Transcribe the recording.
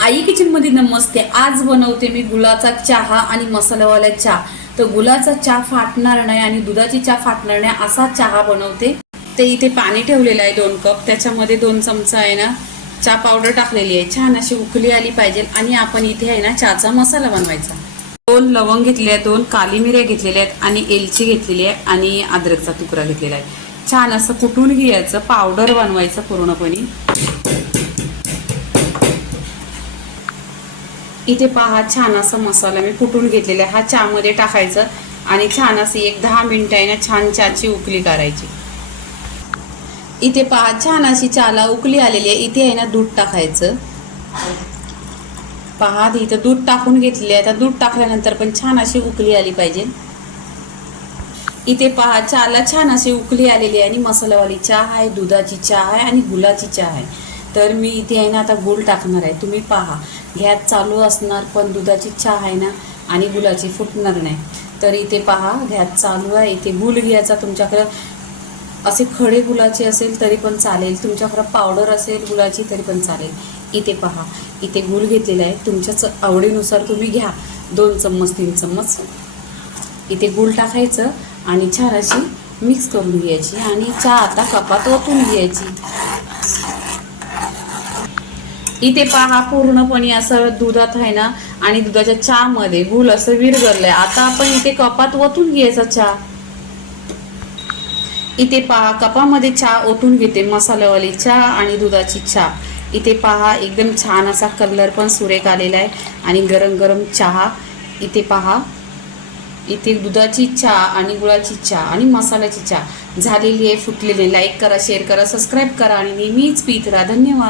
आई kitchen मध्ये नमस्ते। आज बनवते मी गुळाचा चहा आणि मसालावाला चहा। तर गुळाचा चहा फाटणार नाही आणि दुधाची चहा फाटणार नाही असा चहा बनवते। ते इथे पाणी ठेवलेलं आहे 2 कप, त्याच्यामध्ये 2 चमचा आहे ना चहा पावडर टाकलेली आहे। छान अशी उकळी आली पाहिजे आणि आपण इथे आहे ना चहाचा मसाला बनवायचा। 2 लवंग घेतले आहेत, 2 काली मिऱ्या घेतलेल्या आहेत आणि एलची घेतलेली आहे आणि अद्रकचा तुकडा घेतलेला आहे। छान असं कुटून घ्यायचं, पावडर बनवायचं पूर्णपणे। इथे पहा छान असा मसाला मी कुटून घेतलेला आहे, हा चहामध्ये टाकायचं आणि छान अशी 10 मिनिटं आहे ना छान चहाची उकळी करायची। इथे पहा छान अशी चहाला उकळी आलेली आहे। इथे आहे ना दूध टाकायचं। पहा इथं दूध टाकून घेतले आहे। आता दूध टाकल्यानंतर पण छान अशी उकळी आली पाहिजे। इथे पहा चहाला छान अशी उकळी आलेली आहे आणि मसालावाली चहा आहे, दुधाची चहा आहे आणि गुळाची चहा आहे। तर मी इथे आहे ना आता गूळ टाकणार आहे। तुम्ही पहा गॅस चालू असणार पण दुधाची चहा आहे ना आणि गुळाची फुटणार नाही। तर इथे पहा गॅस चालू आहे। इथे गूळ घ्यायचा, तुमच्याकडे असे खडे गुळाचे असेल तरी पण चालेल, तुमच्याकडे पावडर असेल गुळाची तरी पण चालेल। इथे पहा इथे गूळ घेतलेला आहे, तुमच्या आवडीनुसार तुम्ही घ्या, 2 चम्मच 3 चम्मच। इथे गूळ टाकायचं आणि छान अशी मिक्स करून घ्यायची आणि चहा आता कपात ओतून घ्यायची। इथे पहा पूर्णपणे असं दुधात आहे ना आणि दुधाच्या चहामध्ये गूळ असं विरघळलंय। आता आपण इथे कपात ओतून घ्यायचा चहा। इथे पहा कपामध्ये चहा ओतून घेते, मसाल्यावाली चहा आणि दुधाची चहा। इथे पहा एकदम छान असा कलर पण सुरेख आलेला आहे आणि गरम गरम चहा। इथे पहा इथे दुधाची चहा आणि गुळाची चहा आणि मसाल्याची चहा झालेली आहे, फुटलेली। लाईक करा, शेअर करा, सबस्क्राईब करा आणि नेहमीच पीत राहा। धन्यवाद।